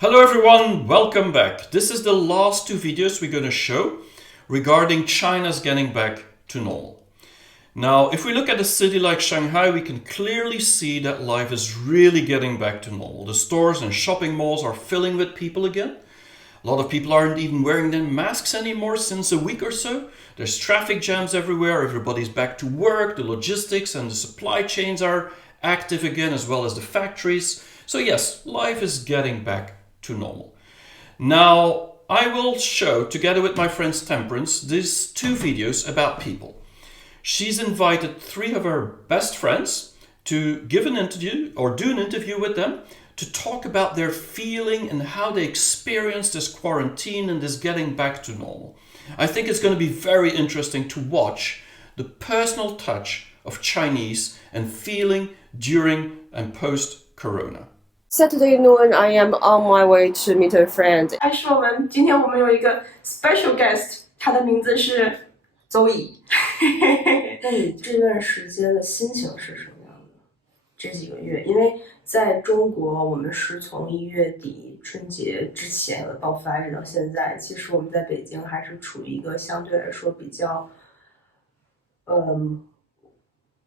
Hello everyone, welcome back. This is the last two videos we're going to show regarding China's getting back to normal. Now, if we look at a city like Shanghai, we can clearly see that life is really getting back to normal. The stores and shopping malls are filling with people again. A lot of people aren't even wearing their masks anymore since a week or so. There's traffic jams everywhere, everybody's back to work, the logistics and the supply chains are active again, as well as the factories. So yes, life is getting back to normal. Now, I will show, together with my friend Temperance, these two videos about people. She's invited three of her best friends to give an interview or do an interview with them to talk about their feeling and how they experience this quarantine and this getting back to normal. I think it's going to be very interesting to watch the personal touch of Chinese and feeling during and post-corona. Saturday noon, I am on my way to meet a friend. 还是今天我们有一个 special guest， 他的名字是周乙。那你这段时间的心情是什么样的？这几个月，因为在中国，我们是从1月底春节之前的爆发，一直到现在，其实我们在北京还是处于一个相对来说比较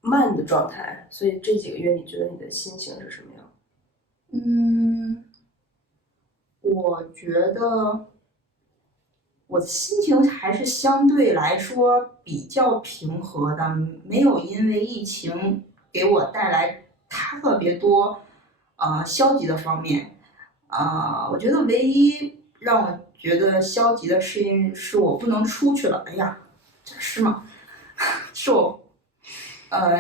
慢的状态，所以这几个月你觉得你的心情是什么样？我觉得我的心情还是相对来说比较平和的，没有因为疫情给我带来特别多消极的方面。我觉得唯一让我觉得消极的事情是我不能出去了。哎呀，这是吗？是我。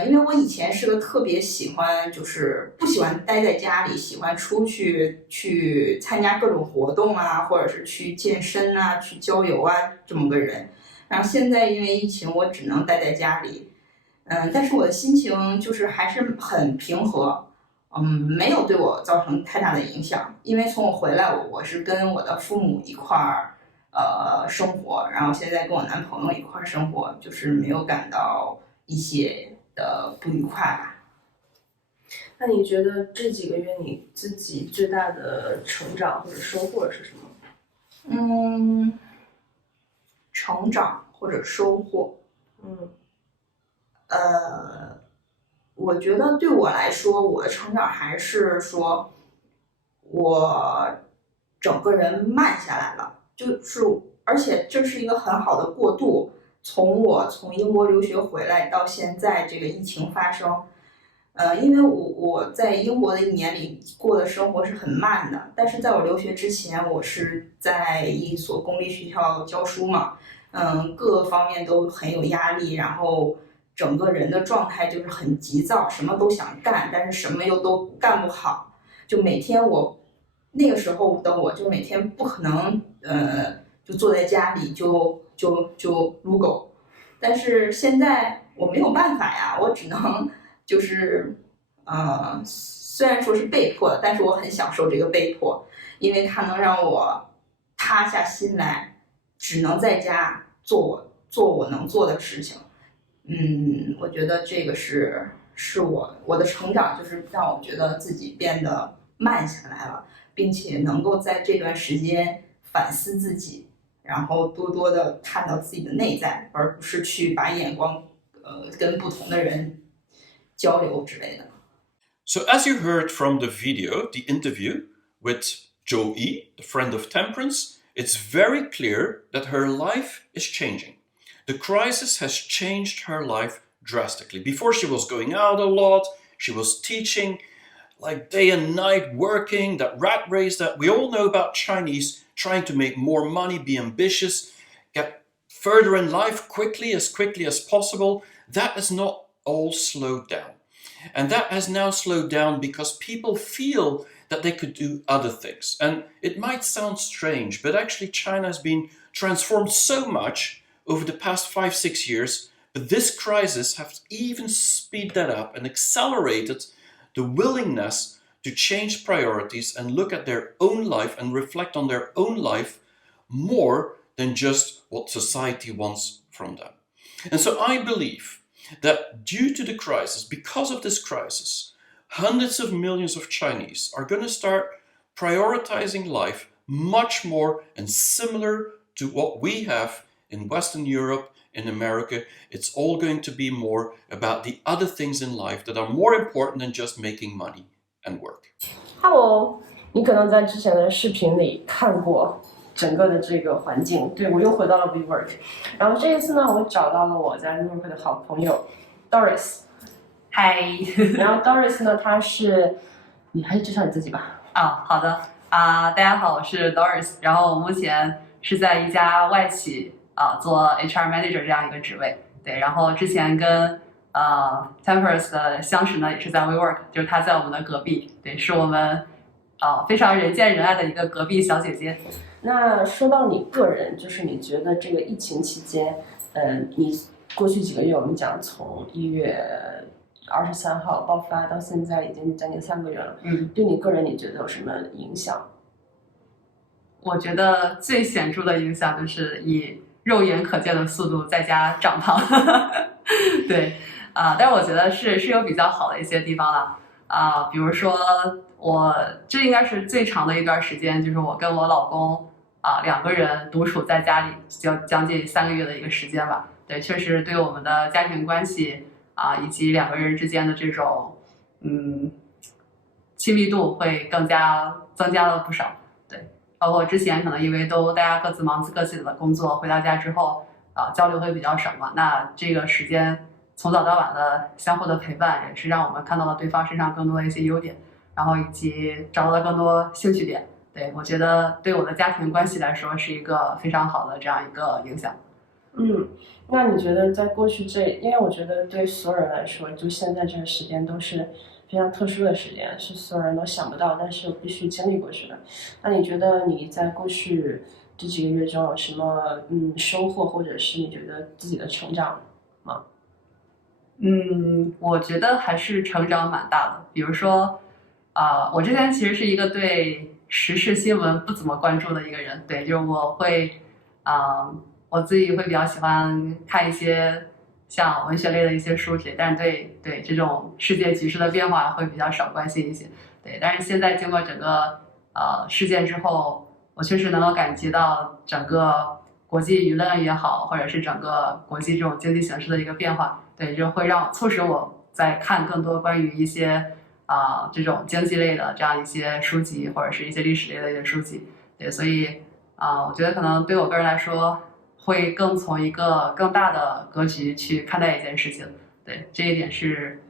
因为我以前是个特别喜欢，就是不喜欢待在家里，喜欢出去参加各种活动啊，或者是去健身啊，去郊游啊，这么个人。然后现在因为疫情，我只能待在家里。但是我的心情就是还是很平和，没有对我造成太大的影响。因为从我回来，我是跟我的父母一块儿生活，然后现在跟我男朋友一块儿生活，就是没有感到一些的不愉快吧。那你觉得这几个月你自己最大的成长或者收获是什么？成长或者收获，我觉得对我来说，我的成长还是说，我整个人慢下来了，而且这是一个很好的过渡。我从英国留学回来到现在这个疫情发生，因为我在英国的1年里过的生活是很慢的，但是在我留学之前，我是在一所公立学校教书嘛，各个方面都很有压力，然后整个人的状态就是很急躁，什么都想干，但是什么又都干不好，就每天那个时候的我就每天不可能就坐在家里就撸狗，但是现在我没有办法呀，我只能就是虽然说是被迫的，但是我很享受这个被迫，因为它能让我塌下心来，只能在家做我能做的事情。我觉得这个是我的成长，就是让我觉得自己变得慢下来了，并且能够在这段时间反思自己，然后多多的看到自己的内在，而不是去把眼光跟不同的人交流之类的。So as you heard from the video, the interview with Zhou Yi, the friend of Temperance, it's very clear that her life is changing. The crisis has changed her life drastically. Before she was going out a lot, she was teaching like day and night, working, that rat race that we all know about Chinese, trying to make more money, be ambitious, get further in life quickly as possible. That has not all slowed down. And that has now slowed down because people feel that they could do other things. And it might sound strange, but actually China has been transformed so much over the past 5-6 years, but this crisis has even speeded that up and accelerated the willingness to change priorities and look at their own life and reflect on their own life more than just what society wants from them. And so I believe that due to the crisis, because of this crisis, hundreds of millions of Chinese are going to start prioritizing life much more and similar to what we have in Western Europe, in America. It's all going to be more about the other things in life that are more important than just making money and work. Hello， 你可能在之前的视频里看过整个的这个环境。对，我又回到了 WeWork， 然后这一次呢，我找到了我在 WeWork 的好朋友 Doris。嗨，然后 Doris 呢，她是，你还是介绍你自己吧。好的大家好，我是 Doris， 然后我目前是在一家外企做 HR Manager 这样一个职位。对，然后之前跟Temperance 的相识呢，也是在 WeWork， 就是她在我们的隔壁，对，是我们非常人见人爱的一个隔壁小姐姐。那说到你个人，就是你觉得这个疫情期间，你过去几个月，我们讲从1月23号爆发到现在已经将近3个月了，对你个人你觉得有什么影响？我觉得最显著的影响就是以肉眼可见的速度在家长胖，对，但是我觉得是有比较好的一些地方了，比如说这应该是最长的一段时间，就是我跟我老公2个人独处在家里将近3个月的一个时间吧。对，确实对我们的家庭关系以及2个人之间的这种亲密度会更加增加了不少。对，包括之前可能因为大家各自忙各自的工作，回到家之后交流会比较少嘛，那这个时间从早到晚的相互的陪伴，也是让我们看到了对方身上更多的一些优点，然后以及找到了更多兴趣点。对，我觉得对我的家庭关系来说是一个非常好的这样一个影响。那你觉得在过去因为我觉得对所有人来说，就现在这个时间都是非常特殊的时间，是所有人都想不到，但是必须经历过去的。那你觉得你在过去这几个月中有什么收获，或者是你觉得自己的成长吗？我觉得还是成长蛮大的。比如说我之前其实是一个对时事新闻不怎么关注的一个人，对，就是我会我自己会比较喜欢看一些像文学类的一些书籍，但是对这种世界局势的变化会比较少关心一些。对，但是现在经过整个事件之后，我确实能够感觉到整个国际舆论也好，或者是整个国际这种经济形势的一个变化，对，就会促使我在看更多关于一些这种经济类的这样一些书籍，或者是一些历史类的一些书籍。对，所以我觉得可能对我个人来说，会更从一个更大的格局去看待一件事情。对，这一点是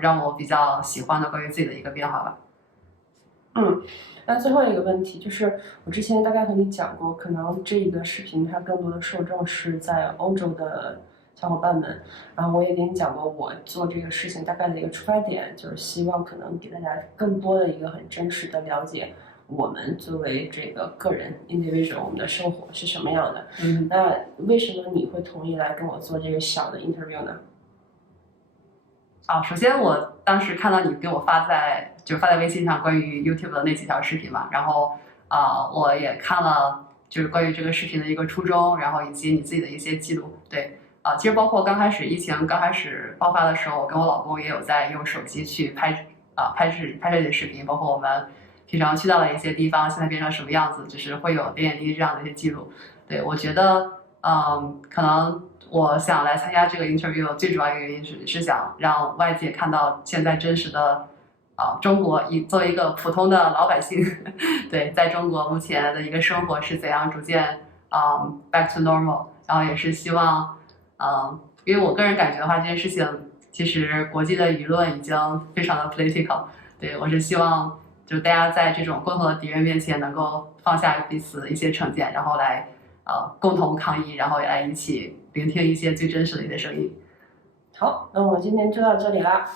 让我比较喜欢的关于自己的一个变化吧。那最后一个问题就是，我之前大概和你讲过，可能这个视频它更多的受众是在欧洲的小伙伴们，然后我也给你讲过，我做这个事情大概的一个出发点，就是希望可能给大家更多的一个很真实的了解，我们作为这个个人 individual， 我们的生活是什么样的。那为什么你会同意来跟我做这个小的 interview 呢？首先我当时看到你给我发在微信上关于 YouTube 的那几条视频嘛，然后我也看了就是关于这个视频的一个初衷，然后以及你自己的一些记录。对，其实包括疫情刚开始爆发的时候，我跟我老公也有在用手机去拍摄这些视频，包括我们平常去到的一些地方现在变成什么样子，就是会有点点滴滴这样的一些记录。对，我觉得可能我想来参加这个 interview 最主要一个原因是想让外界看到现在真实的中国作为一个普通的老百姓对，在中国目前的一个生活是怎样逐渐back to normal， 然后也是希望因为我个人感觉的话，这件事情其实国际的舆论已经非常的 political， 对，我是希望就大家在这种共同的敌人面前能够放下彼此一些成见，然后来共同抗议，然后来一起聆听一些最真实的一些声音。好，那我们今天就到这里啦。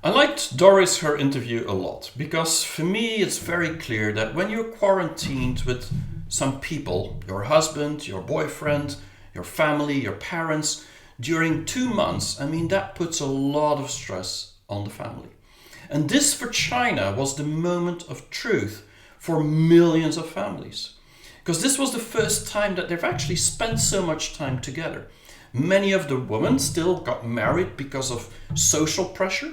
I liked Doris, her interview, a lot, because for me it's very clear that when you're quarantined with some people, your husband, your boyfriend, your family, your parents, during 2 months, I mean, that puts a lot of stress on the family. And this for China was the moment of truth for millions of families. Because this was the first time that they've actually spent so much time together. Many of the women still got married because of social pressure,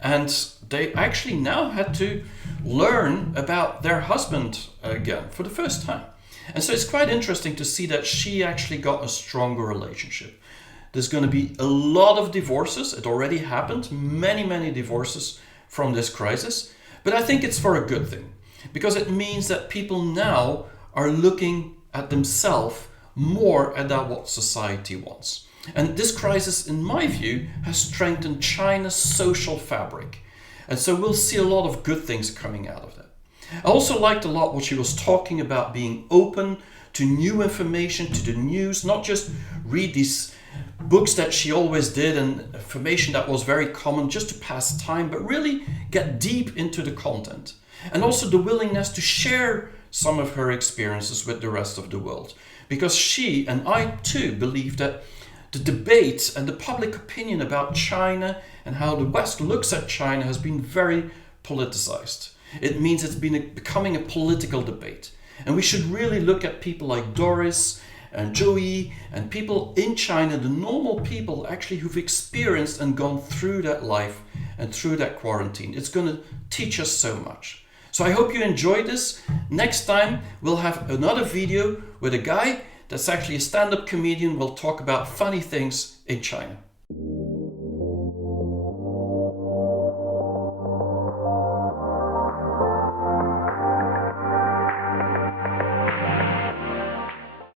and they actually now had to learn about their husband again for the first time. And so it's quite interesting to see that she actually got a stronger relationship. There's going to be a lot of divorces. It already happened, many divorces from this crisis. But I think it's for a good thing, because it means that people now are looking at themselves more at what society wants. And this crisis, in my view, has strengthened China's social fabric. And so we'll see a lot of good things coming out of that. I also liked a lot what she was talking about, being open to new information, to the news, not just read these books that she always did and information that was very common just to pass time, but really get deep into the content. And also the willingness to share some of her experiences with the rest of the world. Because she and I too believe that the debate and the public opinion about China and how the West looks at China has been very politicized. It means it's been becoming a political debate. And we should really look at people like Doris and Joey and people in China, the normal people actually who've experienced and gone through that life and through that quarantine. It's going to teach us so much. So I hope you enjoyed this. Next time we'll have another video with a guy that's actually a stand-up comedian. We'll talk about funny things in China.